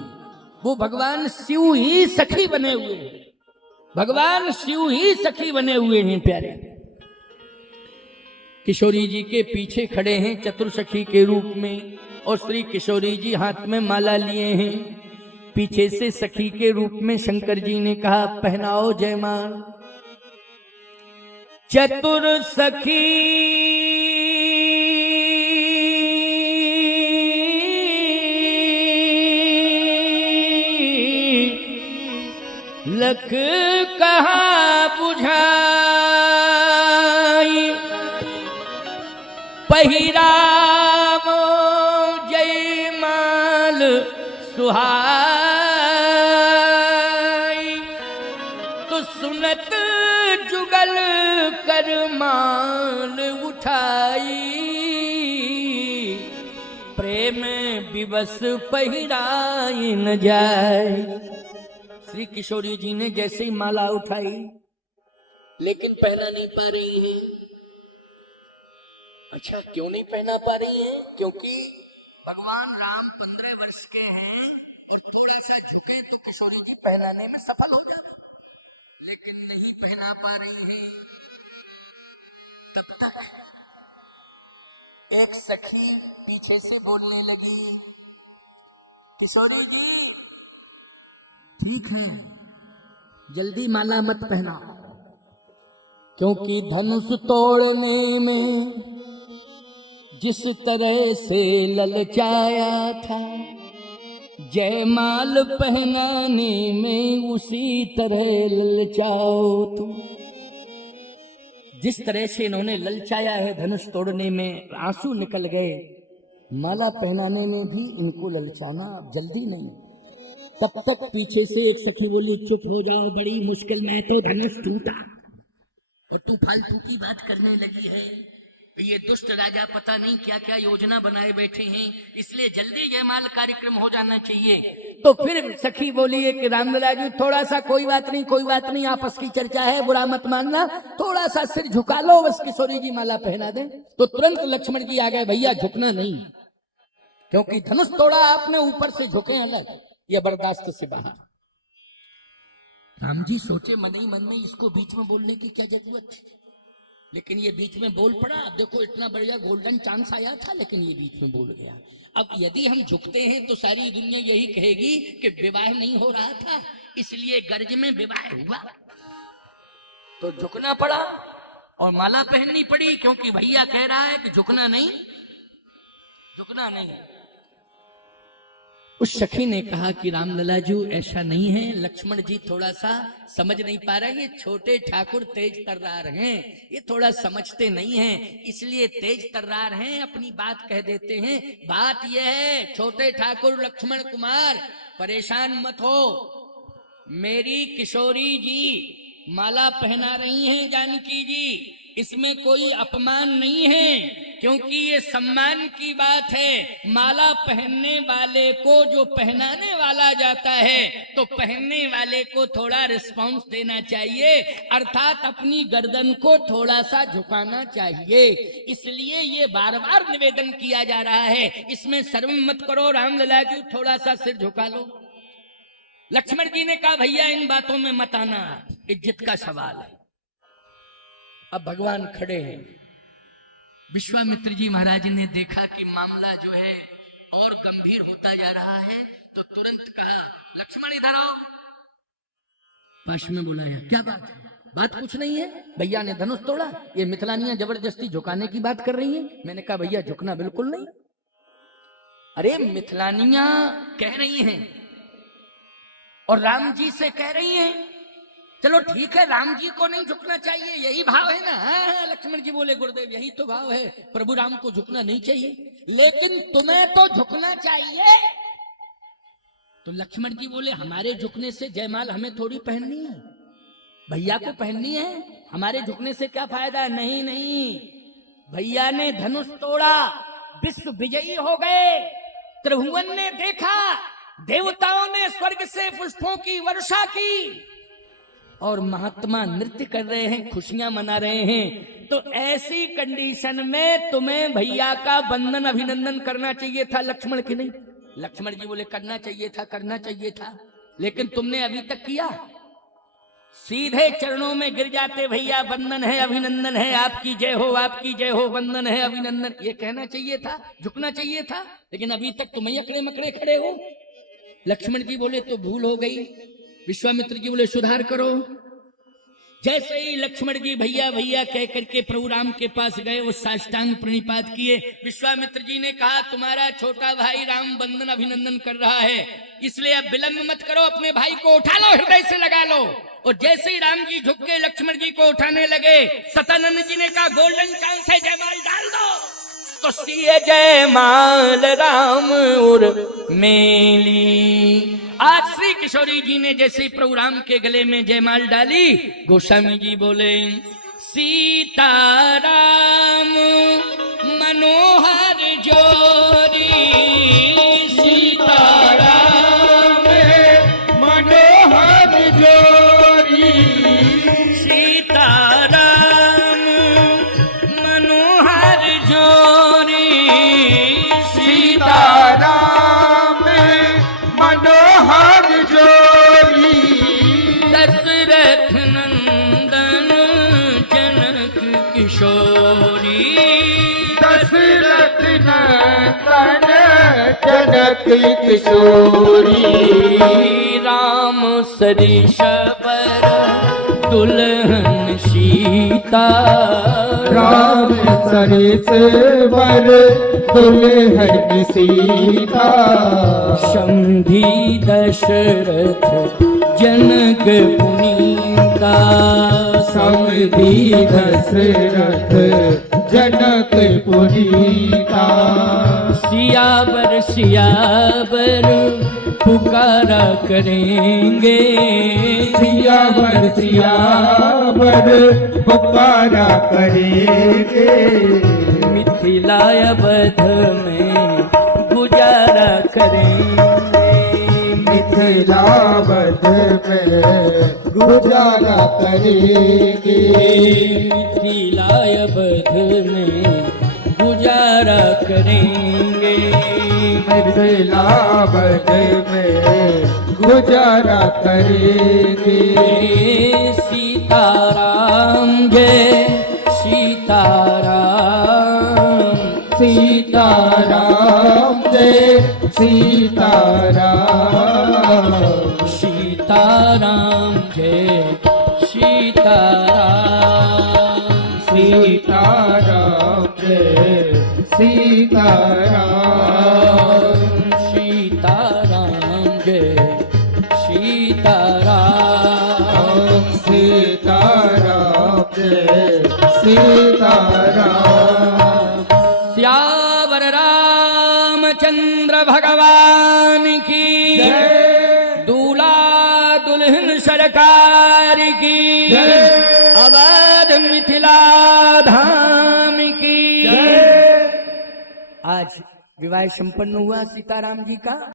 वो भगवान शिव ही सखी बने हुए हैं। भगवान शिव ही सखी बने हुए हैं प्यारे। किशोरी जी के पीछे खड़े हैं चतुर्सखी के रूप में, और श्री किशोरी जी हाथ में माला लिए हैं। पीछे से सखी के रूप में शंकर जी ने कहा पहनाओ जयमाल। चतुर सखी लख कहा बुझाई, पहिरावो जयमाल सुहाई। तो सुनत जुगल कर माल उठाई, प्रेम विवश पहिराई न जाए। श्री किशोरी जी ने जैसे ही माला उठाई, लेकिन पहना नहीं पा रही है। अच्छा, क्यों नहीं पहना पा रही है? क्योंकि भगवान राम 15 वर्ष के हैं और थोड़ा सा झुके तो किशोरी जी पहनाने में सफल हो जाते, लेकिन नहीं पहना पा रही है। तब तक एक सखी पीछे से बोलने लगी, किशोरी जी ठीक है, जल्दी माला मत पहना, क्योंकि धनुष तोड़ने में जिस तरह से ललचाया था, जयमाल पहनाने में उसी तरह ललचाओ तुम। जिस तरह से इन्होंने ललचाया है धनुष तोड़ने में, आंसू निकल गए, माला पहनाने में भी इनको ललचाना अब जल्दी नहीं। तब तक पीछे से एक सखी बोली चुप हो जाओ, बड़ी मुश्किल में तो धनुष टूटा और तू फालतू की बात करने लगी है। ये दुष्ट राजा पता नहीं क्या क्या योजना बनाए बैठे हैं, इसलिए जल्दी जयमाल कार्यक्रम हो जाना चाहिए। तो फिर सखी बोली है कि रामलला जी थोड़ा सा कोई बात नहीं, आपस की चर्चा है, बुरा मत मानना, थोड़ा सा सिर झुका लो, बस किशोरी जी माला पहना दें। तो तुरंत लक्ष्मण जी आ गए, भैया झुकना नहीं, क्योंकि धनुष तोड़ा आपने, ऊपर से झुके अलग, ये बर्दाश्त से बाहर। राम जी सोचे मन ही मन में, इसको बीच में बोलने की क्या जरूरत थी, लेकिन ये बीच में बोल पड़ा। अब देखो इतना बढ़िया गोल्डन चांस आया था, लेकिन ये बीच में बोल गया। अब यदि हम झुकते हैं तो सारी दुनिया यही कहेगी कि विवाह नहीं हो रहा था, इसलिए गर्ज में विवाह हुआ। तो झुकना पड़ा और माला पहननी पड़ी, क्योंकि भैया कह रहा है कि झुकना नहीं। उस सखी ने कहा कि रामलला जी ऐसा नहीं है, लक्ष्मण जी थोड़ा सा समझ नहीं पा रहे, ये छोटे ठाकुर तेज तर्रार हैं, ये थोड़ा समझते नहीं हैं, इसलिए तेज तर्रार हैं, अपनी बात कह देते हैं। बात यह है छोटे ठाकुर लक्ष्मण कुमार, परेशान मत हो, मेरी किशोरी जी माला पहना रही हैं जानकी जी, इसमें कोई अपमान नहीं है, क्योंकि ये सम्मान की बात है। माला पहनने वाले को जो पहनाने वाला जाता है, तो पहनने वाले को थोड़ा रिस्पांस देना चाहिए, अर्थात अपनी गर्दन को थोड़ा सा झुकाना चाहिए। इसलिए ये बार बार निवेदन किया जा रहा है, इसमें शर्म मत करो, रामलला जी थोड़ा सा सिर झुका लो। लक्ष्मण जी ने कहा भैया इन बातों में मत आना, इज्जत का सवाल है। अब भगवान खड़े हैं। विश्वामित्र जी महाराज ने देखा कि मामला जो है और गंभीर होता जा रहा है, तो तुरंत कहा लक्ष्मण इधर आओ। पास में बुलाया, क्या बात है? बात कुछ नहीं है, भैया ने धनुष तोड़ा, ये मिथिलानियां जबरदस्ती झुकाने की बात कर रही हैं। मैंने कहा भैया झुकना बिल्कुल नहीं। अरे मिथिलानियां कह रही हैं और राम जी से कह रही हैं, चलो ठीक है राम जी को नहीं झुकना चाहिए, यही भाव है ना। हाँ, लक्ष्मण जी बोले गुरुदेव यही तो भाव है, प्रभु राम को झुकना नहीं चाहिए, लेकिन तुम्हें तो झुकना चाहिए। तो लक्ष्मण जी बोले हमारे झुकने से जयमाल हमें थोड़ी पहननी है, भैया को पहननी है, हमारे झुकने से क्या फायदा। नहीं नहीं, भैया ने धनुष तोड़ा, विश्व विजयी हो गए, त्रिभुवन ने देखा, देवताओं ने स्वर्ग से पुष्पों की वर्षा की, और महात्मा नृत्य कर रहे हैं, खुशियां मना रहे हैं। तो ऐसी कंडीशन में तुम्हें भैया का वंदन अभिनंदन करना चाहिए था, लक्ष्मण की नहीं। लक्ष्मण जी बोले करना चाहिए था, लेकिन तुमने अभी तक किया। सीधे चरणों में गिर जाते, भैया वंदन है अभिनंदन है, आपकी जय हो, आपकी जय हो, वंदन है अभिनंदन, ये कहना चाहिए था, झुकना चाहिए था, लेकिन अभी तक तुम अकड़े मकड़े खड़े हो। लक्ष्मण जी बोले तो भूल हो गई। विश्वामित्र जी बोले सुधार करो। जैसे ही लक्ष्मण जी भैया भैया कह करके प्रभु राम के पास गए, वो साष्टांग प्रणिपात किए। विश्वामित्र जी ने कहा तुम्हारा छोटा भाई राम वंदन अभिनंदन कर रहा है, इसलिए अब विलंब मत करो, अपने भाई को उठा लो, हृदय से लगा लो। और जैसे ही राम जी झुक के लक्ष्मण जी को उठाने लगे, सतानंद जी ने कहा गोल्डन चांस है, जयमाल डाल दो। तो सिए जयमाल राम उर मेली। आज श्री किशोरी जी ने जैसे प्रभु राम के गले में जयमाल डाली, गोस्वामी जी बोले सीताराम मनोहर जोरी, सीताराम मनोहर जोरी, सीताराम मनोहर जोरी, सीताराम मनोहर जोरी, दशरथ नंदन जनक किशोरी, दशरथ नंदन जनक किशोरी, राम सरिष बर दुल्हन सीता, राम सरिष बर दुल्हन सीता, समधी दशरथ जनक पुनीता, समधी दशरथ जनक पुनीता, सियावर सियावर पुकारा करेंगे, सियावर सियावर पुकारा करेंगे, मिथिला अवध में गुजारा करेंगे, मिथिलावत में गुजारा करेंगे। मिथिलावत में गुजारा करेंगे। मिथिलावत में गुजारा करेंगे। सीताराम जय सीताराम। सीताराम जय सीताराम। सीताराम जय सीताराम। सीताराम जय सीताराम। सीताराम जय सीताराम। सीताराम जय सीताराम। श्यावर रामचंद्र भगवान की जय। दूल्हा दुल्हन सरकार की जय। अवध मिथिला धाम की जय। आज विवाह संपन्न हुआ सीताराम जी का।